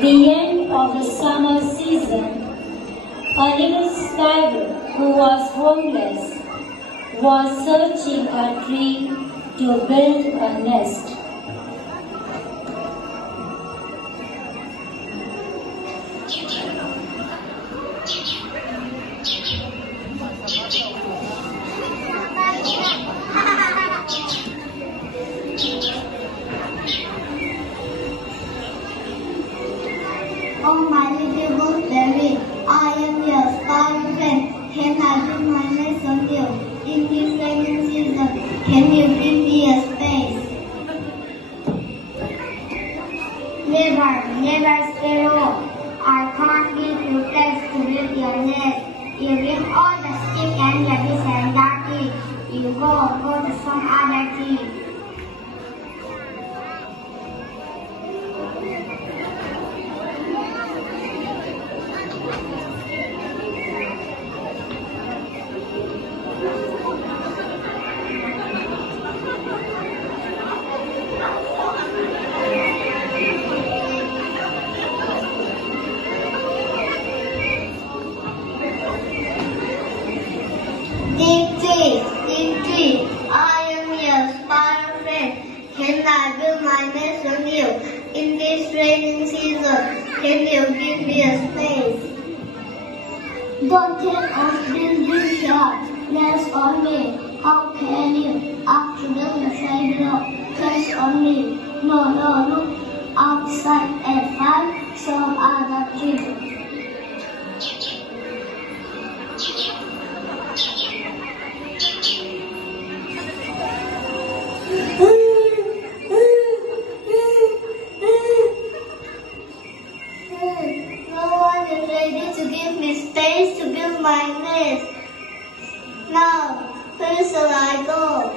the end of the summer season, a little sparrow who was homeless was searching a tree to build a nest. Oh, my little gooseberry, I am your sparrow friend. Can I do my nest on you? In this rainy season, can you give me a space? Never, never, sparrow. I can't give you place to build your nest. You bring all the stick and lettuce and dirty. You go to some other tree. Deep tree, I am your sparrow friend. Can I build my nest on you? In this raining season, can you give me a space? Don't take us building your nest on me. How can you? After the shadow, place on me. No, look outside and find some other tree. No one is ready to give me space to build my nest. Now, where shall I go?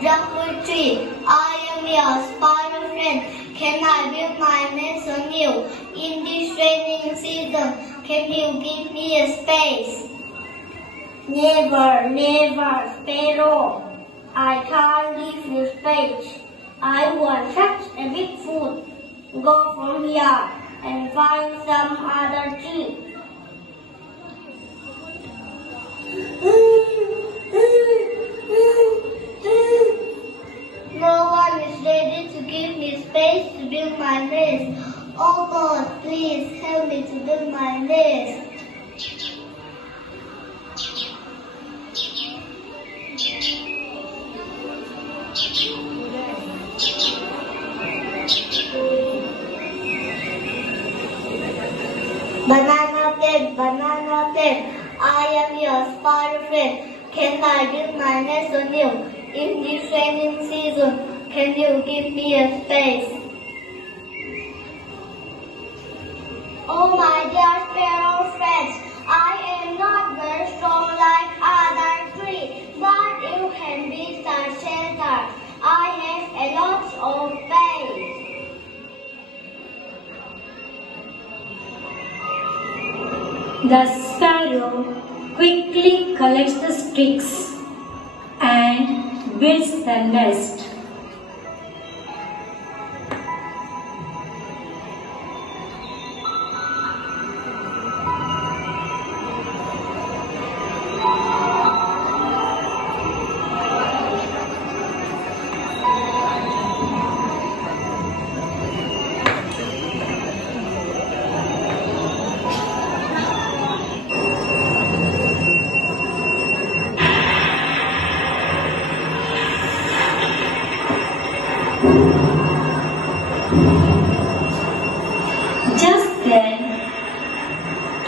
Jackfruit tree, I am your sparrow friend. Can I build my nest on you? In this raining season, can you give me a space? Never, sparrow. I can't give you space. I want such a big food. Go from here and find some other tree. No one is ready to give me space to build my nest. Oh God, please help me to build my nest. Banana plant, I am your sparrow friend. Can I build my nest on you? In this raining season, can you give me a space? Oh my dear sparrow friends, I am not very strong like other trees, but you can be some shelter. I have a lot of space. The sparrow quickly collects the sticks and builds the nest. Just then,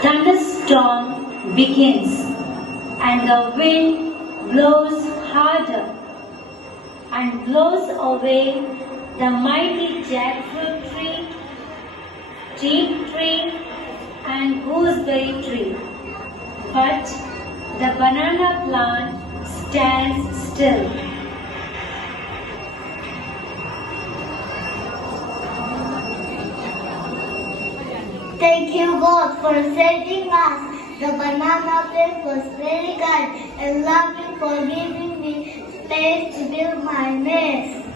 thunderstorm begins and the wind blows harder and blows away the mighty jackfruit tree, teak tree and gooseberry tree. But the banana plant stands still. Thank you, God, for saving us. The banana plant was very kind and loving for giving me space to build my nest.